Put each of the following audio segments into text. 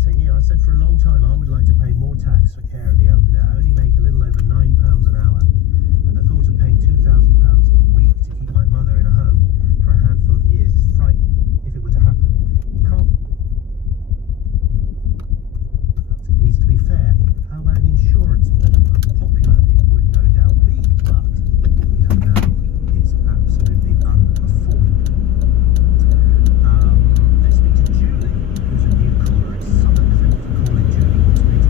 saying, yeah, I've said for a long time I would like to pay more tax for care of the elderly. I only make a little over £9 an hour, and the thought of paying £2,000 a week to keep my mother in a home for a handful of years is frightening if it were to happen. You can't. It needs to be fair. How about an insurance bill? Unpopular it would no doubt be, but what we have now is absolutely unaffordable. Let's speak to Julie, who's a new caller in Southwark. Thank you for calling, Julie. What's major?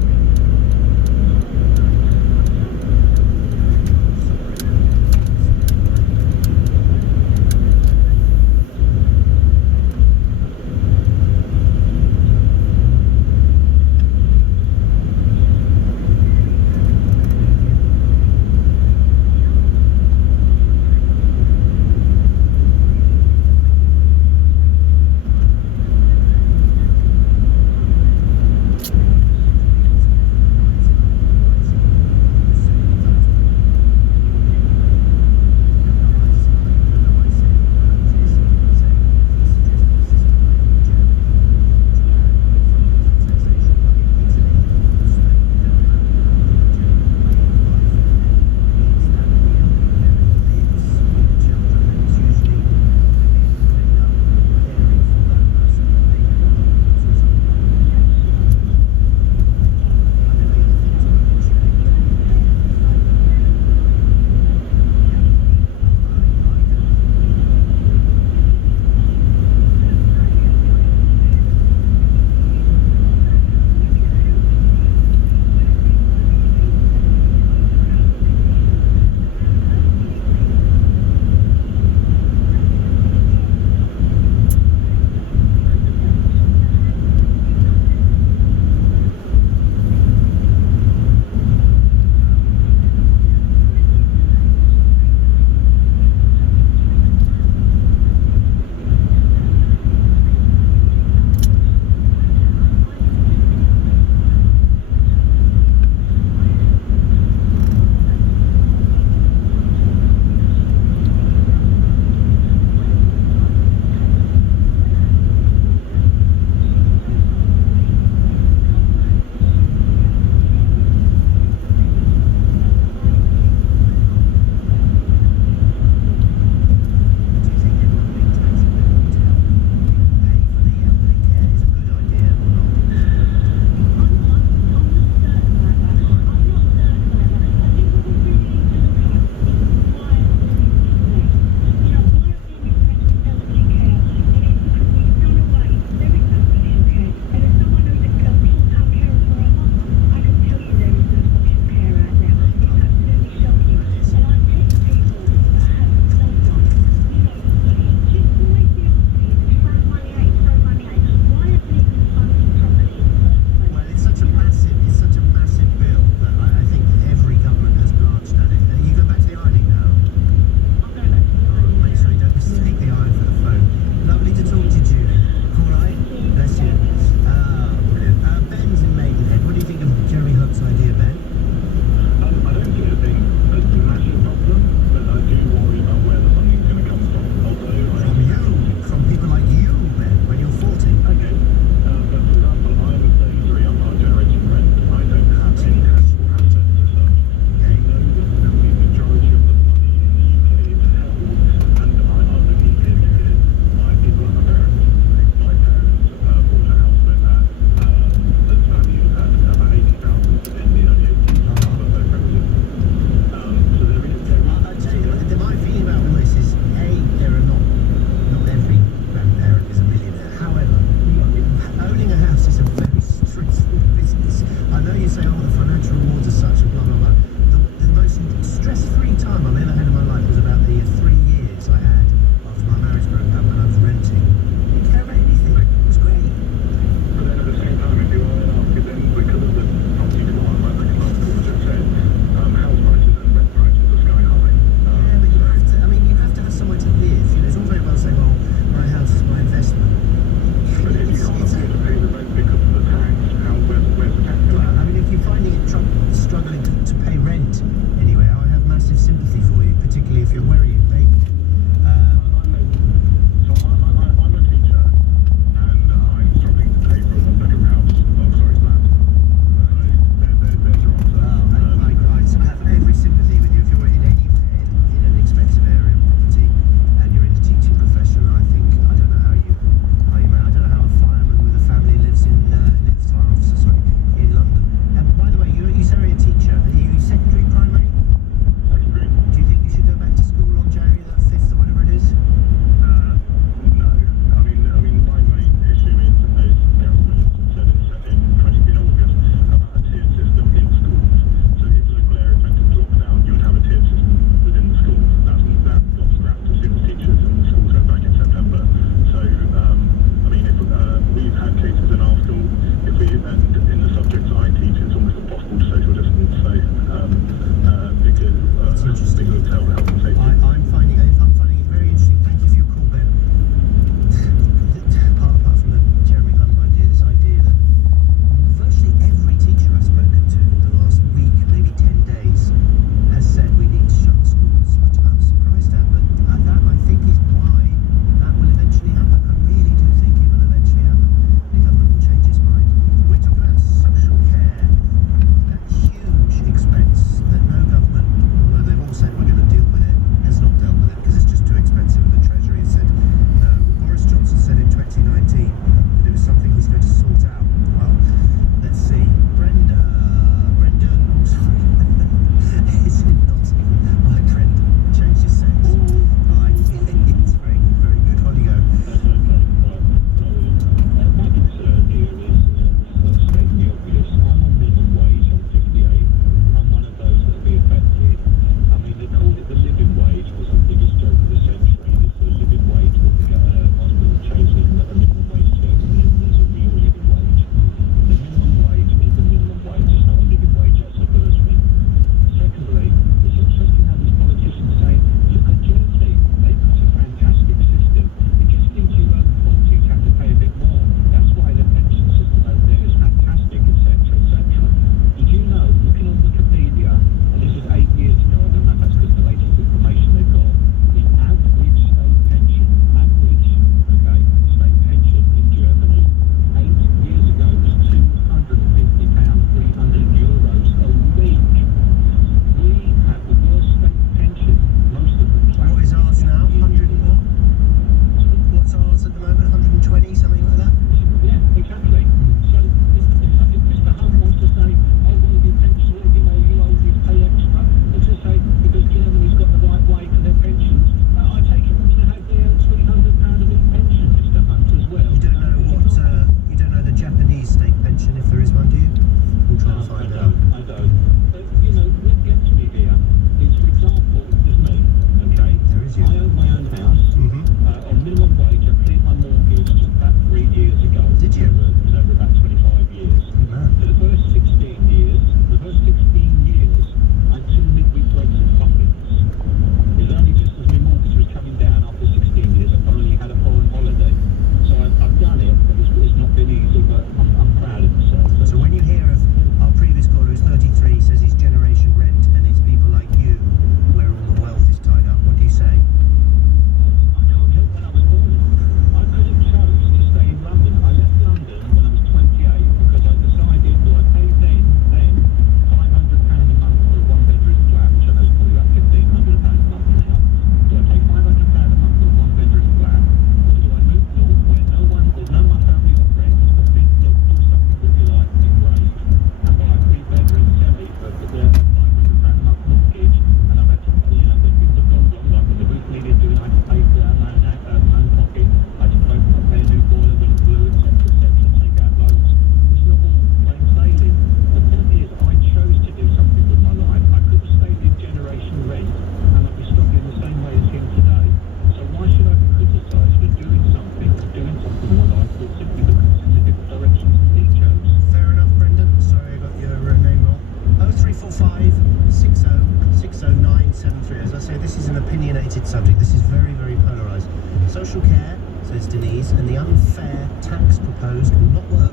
proposed will not work.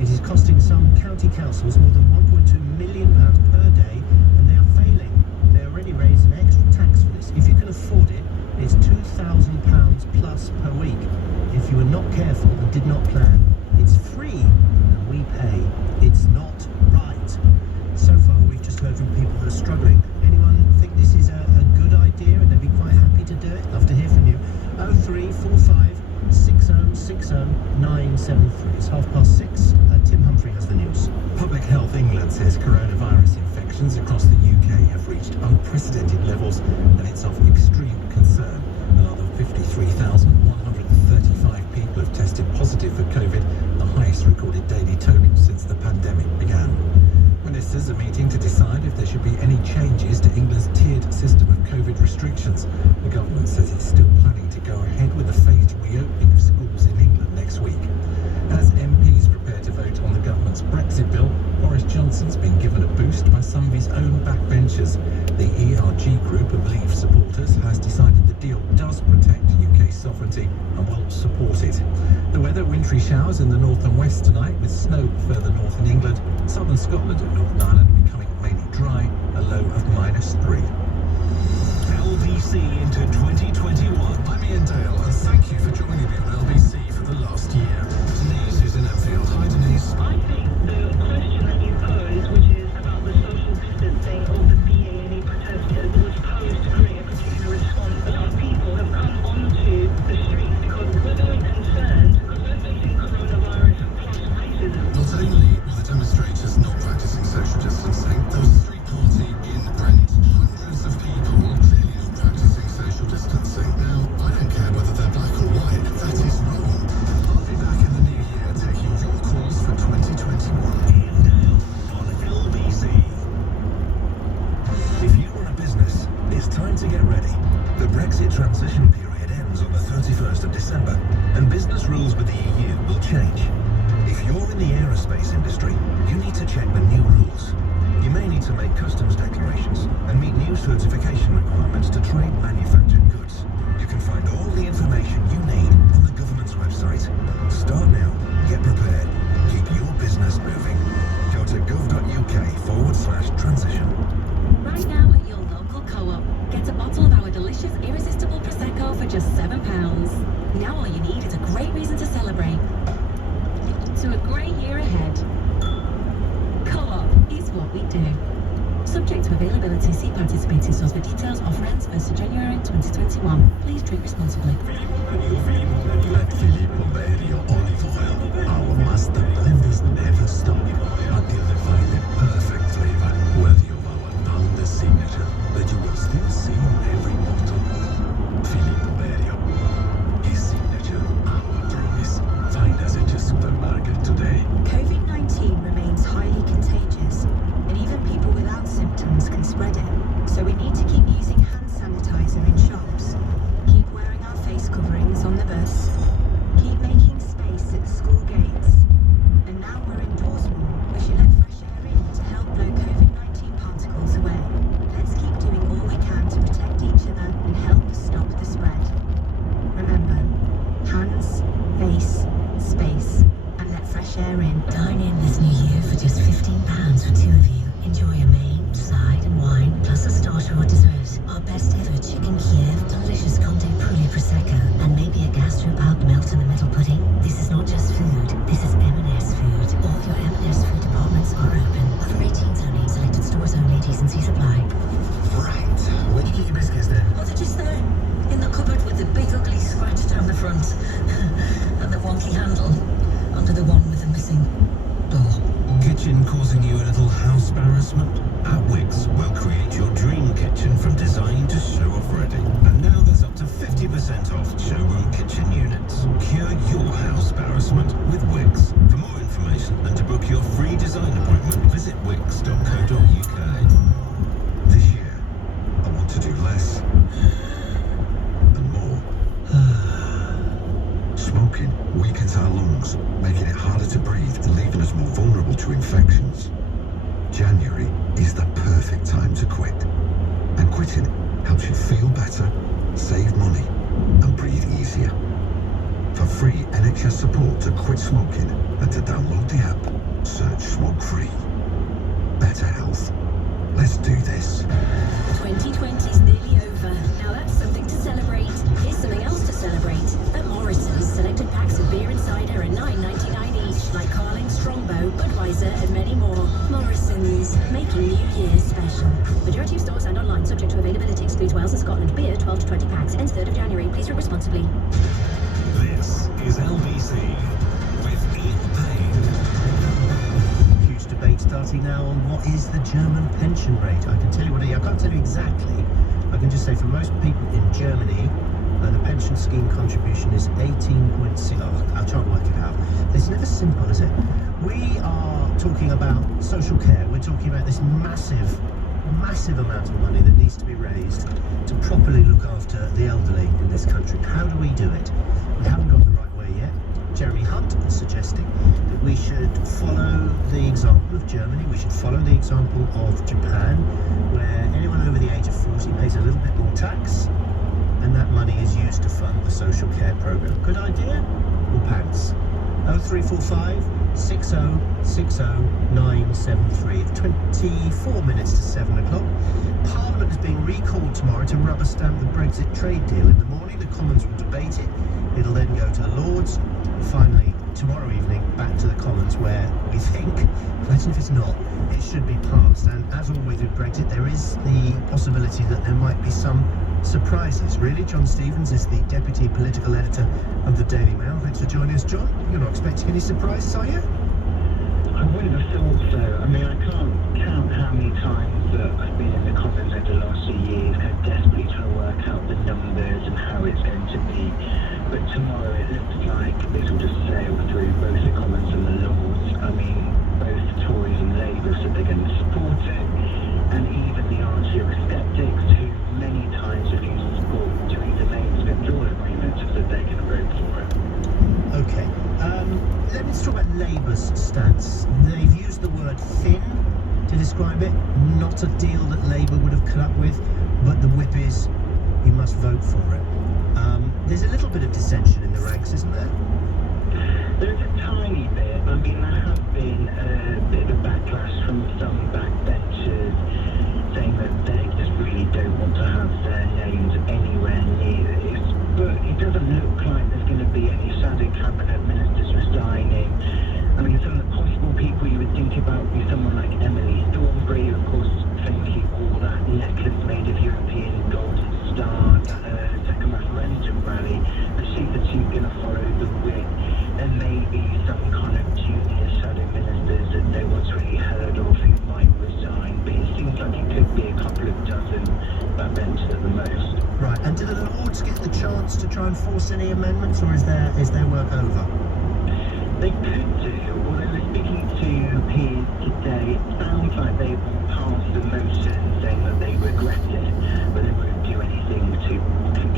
It is costing some county councils more than £1.2 million per day, and they are failing. They already raised an extra tax for this. If you can afford it, it's £2,000 plus per week. If you are not careful and did not plan, it's free and we pay. It's not right. So far, we've just heard from people who are struggling. Anyone think this is a good idea and they'd be quite happy to do it? Love to hear from you. 0345 6060 973. It's 6:30. Tim Humphrey has the news. Public Health England says coronavirus infections across the UK have reached unprecedented levels, and it's of extreme concern. Another 53,135 people have tested positive for COVID, the highest recorded daily total since the pandemic began. Ministers are meeting to decide if there should be any changes to England's tiered system of COVID restrictions. The government says it's still planning to go ahead with a phased reopening of schools in England next week. As MPs prepare to vote on the government's Brexit bill, Boris Johnson's been given a boost by some of his own backbenchers. The ERG group of Leave supporters has decided the deal does protect UK sovereignty and will support it. The weather, wintry showers in the north and west tonight, with snow further north in England. Southern Scotland and Northern Ireland becoming mainly dry, a low of -3. LBC into 2021. I'm Ian Dale, and thank you for joining me on LBC for the last year. Denise is in Enfield. Hi, Denise. I think the question that you posed, which is about the social distancing of the BANE protesters, was posed to create a particular response. A lot of people have come onto the streets because we're very concerned because we're facing coronavirus plus racism. Not only were the demonstrators not practicing social distancing, there was a street party in Brent. Hundreds of people clearly not practicing social distancing. Now, I don't care whether they're black or white. That is wrong. I'll be back in the new year taking your calls for 2021. Ian Dale on LBC. If you run a business, it's time to get ready. The Brexit transition period ends on the 31st of December, and business rules with the EU will change. If you're in the aerospace industry, you need to check the new rules. You may need to make customs declarations and meet new certification requirements to trade manufactured goods. You can find all the information you need on the government's website. Start now, get prepared, keep your business moving. Go to gov.uk/transition. Right now at your local co-op, get a bottle of our delicious irresistible Prosecco for just £7. Now all you need is a great reason to celebrate. To a great year ahead. Co-op is what we do. Subject to availability, see participating stores for details. Offer ends 1st of January 2021. Please drink responsibly. Let Filippo Berio olive oil. Our master blenders never stop until they find the perfect flavor worthy of our founder signature that you will still see in every bottle. Filippo Berio. His signature, our promise. Find us at your supermarket today. COVID-19 remains highly contagious, and even people without symptoms can spread it. So we need to keep using hand sanitizer in shops, keep wearing our face coverings on the bus, keep making space at the school gates. And now we're indoors more, we should let fresh air in to help blow COVID-19 particles away. Let's keep doing all we can to protect each other and help stop the spread. Remember, hands, face, space, and let fresh air in. Dine in this new year for just £15 for two of you. Enjoy a main, side and wine, plus a starter or dessert. Our best ever chicken Kiev, delicious Conte Poulet Prosecco, and maybe a gastropub melt in the middle pudding. This is not just food, this is M&S food. All your M&S food departments are open. Over 18s only, selected stores only, decency supply. Right. Where'd you get your biscuits then? Oh, they're just there. In the cupboard with the big ugly scratch down the front. And the wonky handle under the one with the missing door. Kitchen causing you a little house embarrassment? At Wickes, we'll create your dream kitchen from design to show-off ready. And now there's up to 50% off showroom kitchen units. Cure your house embarrassment with Wickes. For more information and to book your free design appointment, visit wickes.co.uk. This year, I want to do less and more. Smoking weakens our lungs, making it harder to breathe and leaving us more vulnerable to infections. January is the perfect time to quit. And quitting helps you feel better, save money, and breathe easier. For free NHS support to quit smoking and to download the app, search Smoke Free. Better health. Let's do this. 2020's nearly over. Now that's something to celebrate. Here's something else to celebrate. At Morrison's, selected packs of beer and cider are $9.99 each, like Carling, Strongbow, Budweiser, and many more. Morrison's, making New Year's special. Majority of stores and online, subject to availability, excludes Wales and Scotland. Beer, 12 to 20 packs. Ends 3rd of January. Please drink responsibly. This is LBC with Ian Payne. Huge debate starting now on what is the German pension rate. I can tell you I can't tell you exactly. I can just say for most people in Germany, the pension scheme contribution is 18.6. I'll try and work it out. It's never simple, is it? We are talking about social care. We're talking about this massive amount of money that needs to be raised to properly look after the elderly in this country. How do we do it? We haven't got the right way yet. Jeremy Hunt is suggesting that we should follow the example of Germany. We should follow the example of Japan, where anyone over the age of 40 pays a little bit more tax, and that money is used to fund the social care programme. Good idea? Or pants? 0345 6060 973. 24 minutes to 7 o'clock. Parliament is being recalled tomorrow to rubber stamp the Brexit trade deal. In the morning, the Commons will debate it. It'll then go to the Lords. Finally, tomorrow evening, back to the Commons, where we think, imagine if it's not, it should be passed. And as always with Brexit, there is the possibility that there might be some surprises. Really, John Stevens is the Deputy Political Editor of the Daily Mail. Thanks for joining us, John. You're not expecting any surprises, are you? I wouldn't have thought so. I mean, I can't count how many times that I've been in the Commons over the last few years, kind of desperately trying to work out the numbers and how it's going to be. But tomorrow it looks like this will just sail through both the Commons and the Lords. I mean, both Tories and Labour said they're going to support it, and even the Eurosceptics, who many times refuse to support Theresa May's withdrawal agreement, have said they're going to vote for it. Okay. Let's talk about Labour's stance. They've used the word thin to describe it. Not a deal that Labour would have cut up with, but the whip is you must vote for it. There's a little bit of dissension in the ranks, isn't there? There's a tiny bit. I mean, there has been a bit of a backlash from some backbenchers saying that they just really don't want to have their names anywhere near this. But it doesn't look like there's going to be any shadow cabinet ministers resigning. I mean, some of the possible people you would think about would be someone like Emily Thornberry, who of course famously wore that necklace made of European gold stars at her second referendum rally. But she said she's going to follow the whip. There may be some kind of junior shadow ministers that no one's really heard of who might resign. But it seems like it could be a couple of dozen backbenchers at the most. Right. And do the Lords get the chance to try and force any amendments, or is their work over? They could do, although we're speaking to peers today, it sounds like they will pass the motion saying that they regret it, but they won't do anything to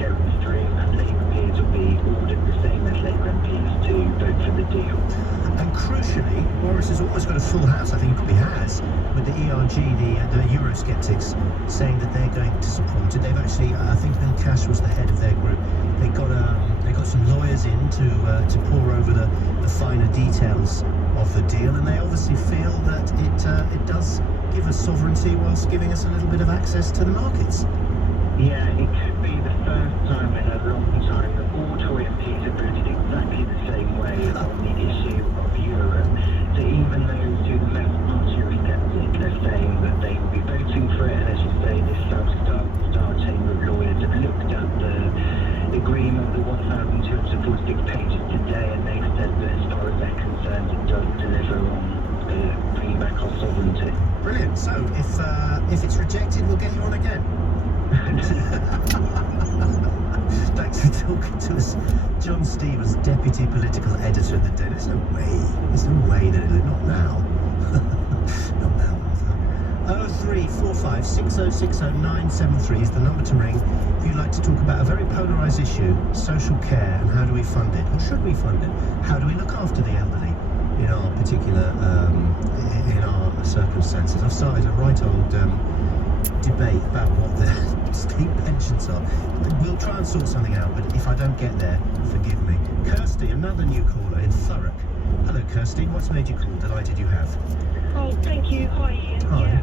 go through, and Labour peers will be ordered the same as Labour MPs to vote for the deal. And crucially, Boris has almost got a full house, I think he probably has, with the ERG, the Eurosceptics, saying that they're going to support it. They've actually, I think Bill Cash was the head of their group. They got some lawyers in to pore over the finer details of the deal, and they obviously feel that it does give us sovereignty whilst giving us a little bit of access to the markets. Yeah, it could be the first time in a long time that all Tory MPs have voted exactly the same way on the issue of Europe. So even those who are the most anti-Eurosceptic are saying that they will be voting for it, and as you say, this Star Chamber of Lawyers have looked at the agreement, the 1,246 pages today, and they've said that as far as they're concerned, it does deliver on bringing back our sovereignty. Brilliant. So if it's rejected, we'll get you on again. Thanks for talking to us, John Stevens, Deputy Political Editor of the Daily. There's no way that it'll, not now. Not now, Martha. 0345 6060 973 is the number to ring if you'd like to talk about a very polarised issue, social care, and how do we fund it, or should we fund it? How do we look after the elderly in our particular, in our circumstances? I've started a right old debate about what the state pensions are. We'll try and sort something out, but if I don't get there, forgive me. Kirsty, another new caller in Thurrock. Hello, Kirsty. What's made you call? Delighted you have. Oh, thank you. Hi, Ian. Hi. Yeah,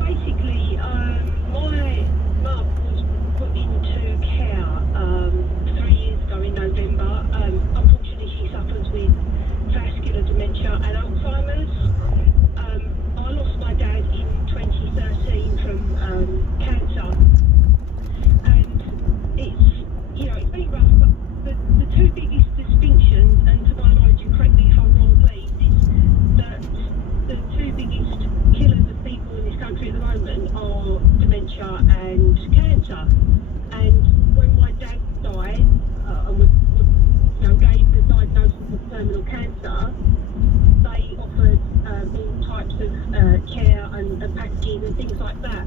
basically, my mum was put into care 3 years ago in November. Unfortunately, she suffers with vascular dementia and Alzheimer's. I lost my dad in 2013 from cancer, and it's been rough, but the two biggest distinctions, and to my knowledge, you correct me if I'm wrong, please, is that the two biggest killers of people in this country at the moment are dementia and cancer. And when my dad died, and gave the diagnosis of terminal cancer, they offered all types of care and packages and things like that.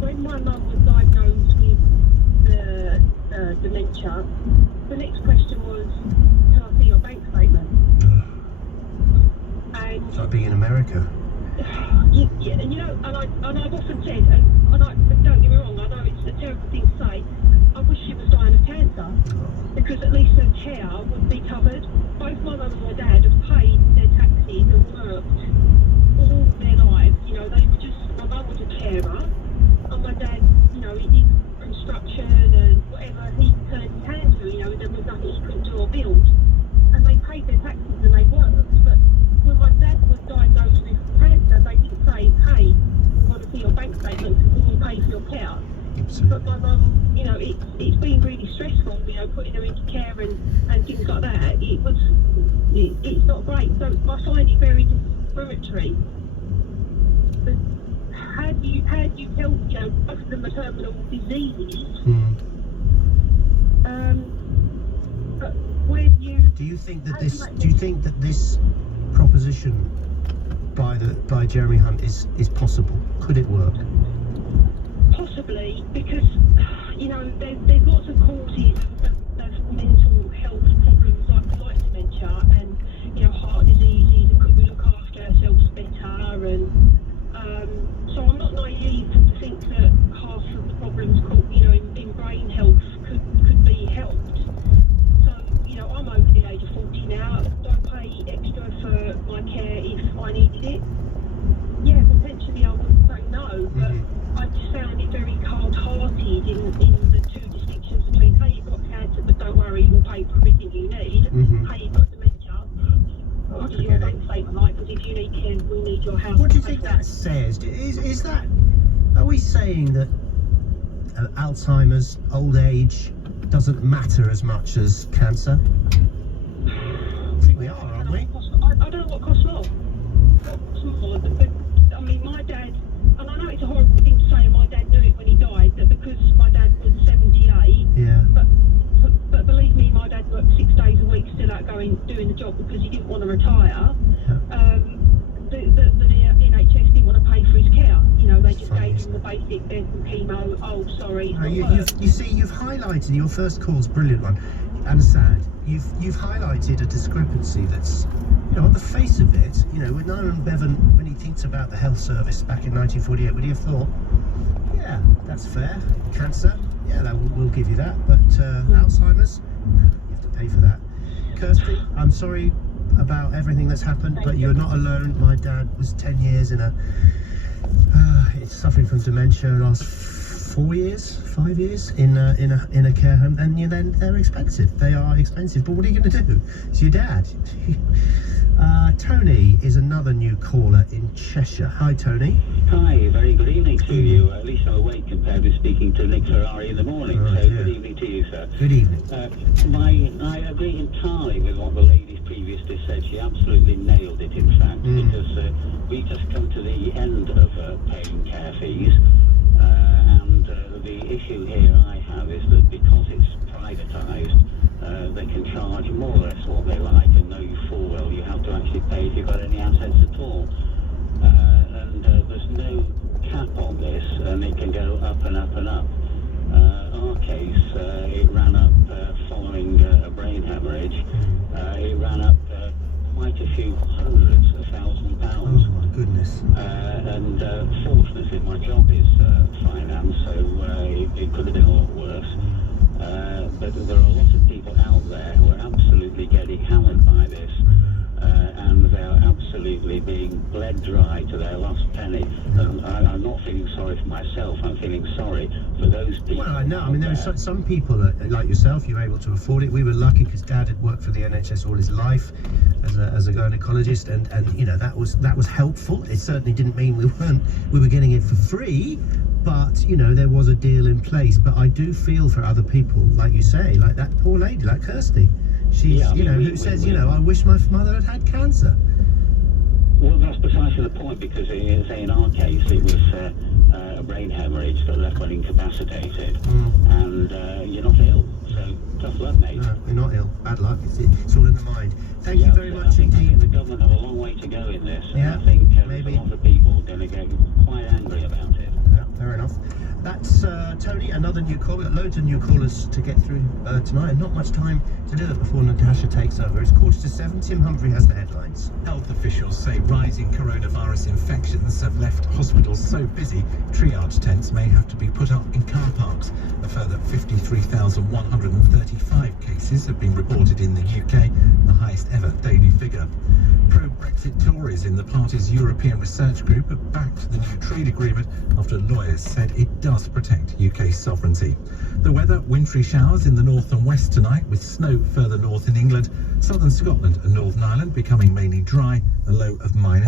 When my mum was diagnosed with the dementia, the next question was, can I see your bank statement? And It's like being in America. yeah, and I've often said, and don't get me wrong, I know it's a terrible thing to say, I wish she was dying of cancer, because at least her care would be covered. Both my mum and my dad have paid their taxes and worked all their lives. They were just, my mum was a carer, and my dad, he did construction and whatever he turned his hand to, there was nothing he couldn't do or build. And they paid their taxes and they worked. But when my dad was diagnosed with cancer, they didn't say, hey, we want to see your bank statement and can you pay for your care? Absolutely. But my mum, it's been really stressful, putting her into care and things like that. It's not great. So I find it very discriminatory. But how do you tell, both of them are terminal diseases? But where Do you think that this proposition by Jeremy Hunt is possible? Could it work? Possibly, because there's lots of causes of mental health problems like dementia and heart diseases, and could we look after ourselves better? And so I'm not naive to think that half of the problems in brain health could be helped. So I'm over the age of 40 now. Do I pay extra for my care if I needed it? Yeah, potentially I would say no, but I just found it very cold-hearted in the two distinctions between, hey, you've got cancer, but don't worry, we'll pay for everything you need. Hey, you've got dementia. What does your bank statement like? Because if you need care, we need your house. What do you think that says? Is that? Are we saying that Alzheimer's, old age, doesn't matter as much as cancer? I think we are, aren't we? I don't know what costs more. My dad, and I know it's a horrible thing to say, and my dad knew it when he died, that because my dad was 78, Yeah. but believe me, my dad worked 6 days a week still out doing the job because he didn't want to retire. The NHS didn't want to pay for his care. They just gave him the basic, there's some chemo, oh, sorry, it's not work. You see, you've highlighted, your first call's a brilliant one, and sad. You've highlighted a discrepancy that's, on the face of it, with Niall Bevan, when he thinks about the health service back in 1948, would he have thought, yeah, that's fair, cancer, yeah, we'll give you that, but Alzheimer's, no, you have to pay for that. Kirsty, I'm sorry about everything that's happened, but you're not alone. My dad was 10 years suffering from dementia last 5 years in a care home, and they're expensive. They are expensive, but what are you going to do? It's your dad. Tony is another new caller in Cheshire. Hi, Tony. Hi, very good evening to you. At least I'm awake compared with speaking to Nick Ferrari in the morning. Oh, so dear. good evening to you, sir. Good evening. I agree entirely with what the lady previously said. She absolutely nailed it, in fact, because we've just come to the end of paying care fees. And the issue here I have is that because it's privatised, they can charge more or less what they like, and know you full well you have to actually pay if you've got any assets at all. And there's no cap on this, and it can go up and up and up. Our case, it ran up following a brain hemorrhage. It ran up quite a few hundreds of thousands of Oh pounds. my goodness. And fortunately, my job is finance, so it could have been a lot worse. But there are a lot of people out there who are absolutely getting hammered by this, and they're absolutely being bled dry to their last penny. And I'm not feeling sorry for myself, I'm feeling sorry for those people. Well, I know. I mean, there out are some people like yourself. You were able to afford it. We were lucky because Dad had worked for the NHS all his life as a gynecologist, and you know that was helpful. It certainly didn't mean we were getting it for free, but you know there was a deal in place. But I do feel for other people, like you say, like that poor lady, like Kirsty. She's Yeah, I mean, who says, I wish my mother had cancer. Well, that's precisely the point, because say in our case it was a brain hemorrhage that left one incapacitated, and you're not ill, so tough luck, mate. No, we're not ill. Bad luck. It's all in the mind. Thank you very much I think indeed. the government have a long way to go in this, and Yeah, I think maybe. a lot of people are going to get quite angry about it. Yeah, fair enough. That's Tony, another new call. We've got loads of new callers to get through tonight, and not much time to do it before Natasha takes over. It's 6:45. Tim Humphrey has the headlines. Health officials say rising coronavirus infections have left hospitals so busy, triage tents may have to be put up in car parks. A further 53,135 cases have been reported in the UK, the highest ever daily figure. Pro-Brexit Tories in the party's European Research Group have backed the new trade agreement after lawyers said it does protect UK sovereignty. The weather, wintry showers in the north and west tonight, with snow further north in England, southern Scotland and Northern Ireland becoming mainly dry, a low of -.